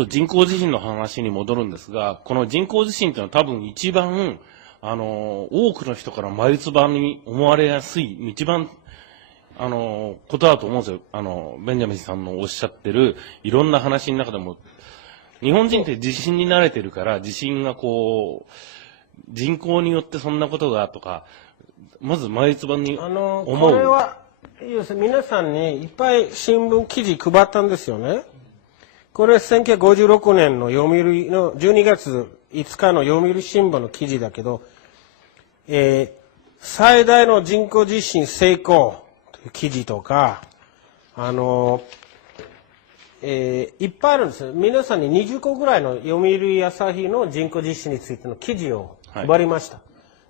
ょっと人工地震の話に戻るんですが、この人工地震っていうのは多分一番、多くの人から眉唾に思われやすい、一番、ことだと思うんですよ。ベンジャミンさんのおっしゃってる、いろんな話の中でも、日本人って地震に慣れてるから、地震がこう、人口によってそんなことがとか、まず眉唾に思う。これは、要するに皆さんにいっぱい新聞記事配ったんですよね。これ1956年の読売の12月5日の読売新聞の記事だけど、最大の人工地震成功という記事とか、いっぱいあるんですよ。皆さんに20個ぐらいの読売朝日の人工地震についての記事を配りました。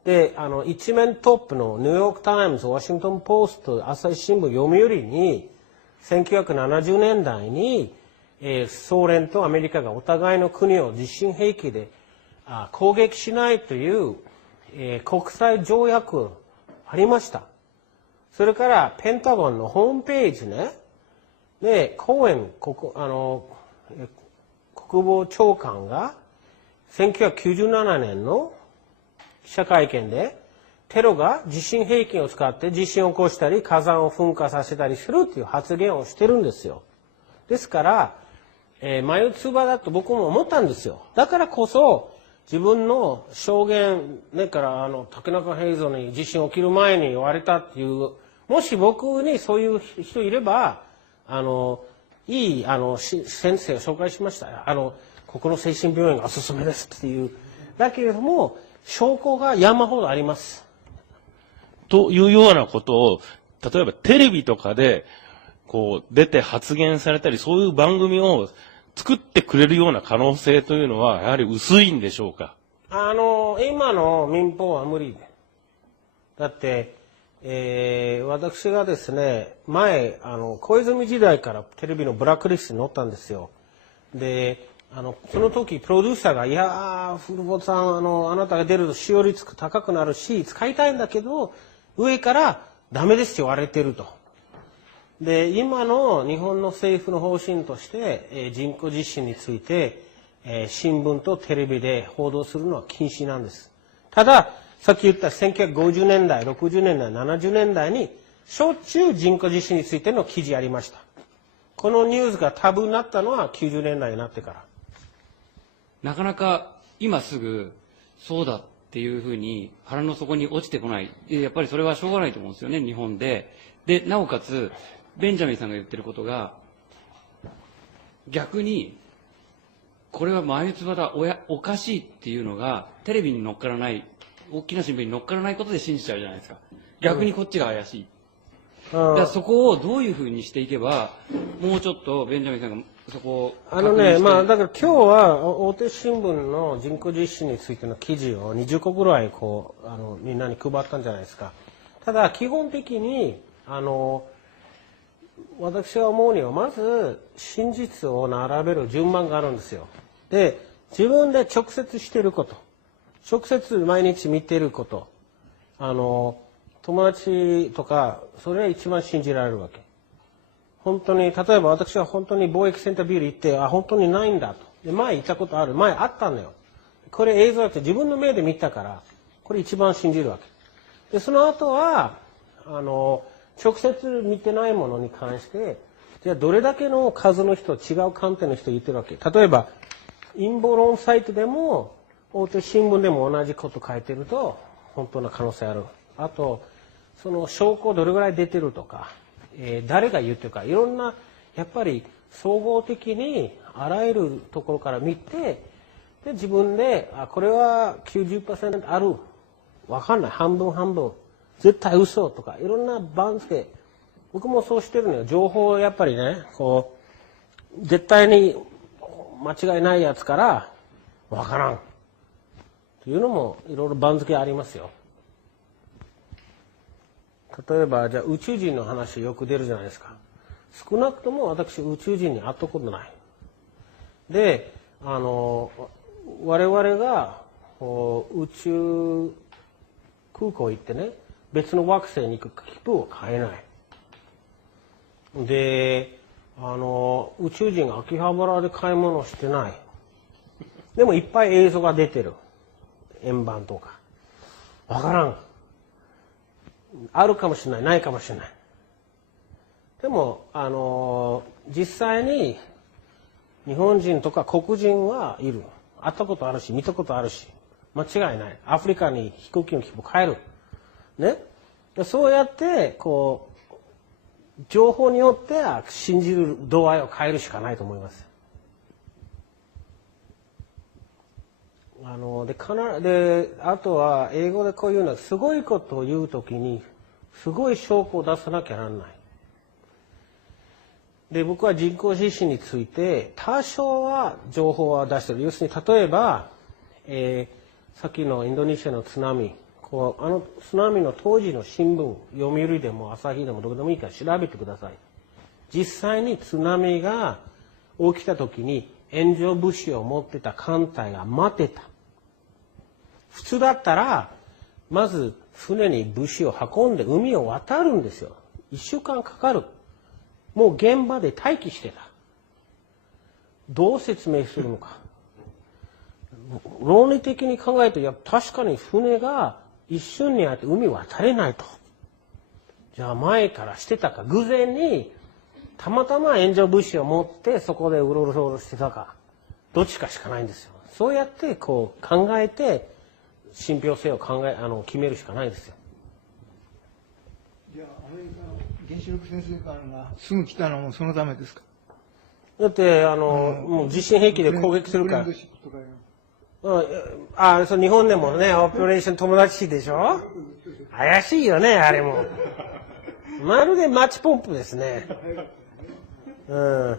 で、一面トップのニューヨークタイムズ、ワシントンポスト、朝日新聞、読売に、1970年代に、ソ連とアメリカがお互いの国を地震兵器で攻撃しないという、国際条約ありました。それからペンタゴンのホームページね、で、コーエン国防長官が1997年の記者会見で、テロが地震兵器を使って地震を起こしたり火山を噴火させたりするという発言をしてるんですよ。ですから、眉唾だと僕も思ったんですよ。だからこそ自分の証言、から竹中平蔵に地震起きる前に言われたっていう、もし僕にそういう人いれば、いい先生を紹介しました。ここの精神病院がおすすめですっていう。だけれども、証拠が山ほどあります。というようなことを、例えばテレビとかで、こう、出て発言されたり、そういう番組を作ってくれるような可能性というのは、やはり薄いんでしょうか？今の民放は無理で。だって、私がですね、前、小泉時代からテレビのブラックリストに載ったんですよ。で、その時、プロデューサーが、いやー、古本さん、あなたが出ると使用率高くなるし、使いたいんだけど、上からダメですって言われてると。で、今の日本の政府の方針として、人工地震について、新聞とテレビで報道するのは禁止なんです。ただ、さっき言った1950年代、60年代、70年代に、しょっちゅう人工地震についての記事ありました。このニュースがタブーになったのは90年代になってから。なかなか今すぐそうだっていうふうに腹の底に落ちてこない。やっぱりそれはしょうがないと思うんですよね、日本で。で、なおかつ、ベンジャミンさんが言ってることが、逆に、これは眉唾だ、おかしいっていうのが、テレビに乗っからない、大きな新聞に乗っからないことで信じちゃうじゃないですか。逆にこっちが怪しい。だからそこをどういうふうにしていけば、もうちょっとベンジャミンさんがそこを確認して。だから今日は大手新聞の人工地震についての記事を20個ぐらいみんなに配ったんじゃないですか。ただ基本的に私が思うにはまず真実を並べる順番があるんですよ。で、自分で直接していること、直接毎日見ていること、友達とかそれが一番信じられるわけ。本当に、例えば私は本当に貿易センタービル行って、本当にないんだと。で、前行ったことある。前あったのよ。これ映像だって自分の目で見たから、これ一番信じるわけ。で、その後は、直接見てないものに関して、じゃあどれだけの数の人、違う観点の人言ってるわけ。例えば、陰謀論サイトでも、大手新聞でも同じこと書いてると、本当の可能性ある。あと、その証拠どれぐらい出てるとか、誰が言ってるか、いろんな、やっぱり総合的にあらゆるところから見て、で、自分で、これは 90% ある。わかんない。半分半分。絶対嘘とか、いろんな番付。僕もそうしてるのよ。情報をやっぱりね、絶対に間違いないやつから、わからん。というのも、いろいろ番付ありますよ。例えば、じゃあ宇宙人の話よく出るじゃないですか。少なくとも私宇宙人に会ったことない。で、我々が宇宙空港行ってね、別の惑星に行く切符を買えない。で、宇宙人が秋葉原で買い物してない。でもいっぱい映像が出てる。円盤とか。わからん。あるかもしれない、ないかもしれない。でも、実際に日本人とか黒人はいる。会ったことあるし、見たことあるし。間違いない。アフリカに飛行機の規模変える。ね。そうやって、情報によって信じる度合いを変えるしかないと思います。あとは英語でこういうのはすごいことを言うときにすごい証拠を出さなきゃならない。で、僕は人工地震について多少は情報は出してる。要するに例えば、さっきのインドネシアの津波、津波の当時の新聞、読売でも朝日でもどこでもいいから調べてください。実際に津波が起きた時に援助物資を持ってた艦隊が待ってた。普通だったら、まず船に物資を運んで海を渡るんですよ。1週間かかる。もう現場で待機してた。どう説明するのか。論理的に考えると、確かに船が一瞬にあって海渡れないと。じゃあ前からしてたか、偶然にたまたま援助物資を持ってそこでうろうろしてたか、どっちかしかないんですよ。そうやって考えて信憑性を決めるしかないですよ。じゃあアメリカの原子力潜水艦がすぐ来たのもそのためですか？だってもう地震兵器で攻撃するから。フレンドシップとかいう日本でもね、オペレーション友達でしょ？怪しいよね、あれも。まるでマッチポンプですね。うん。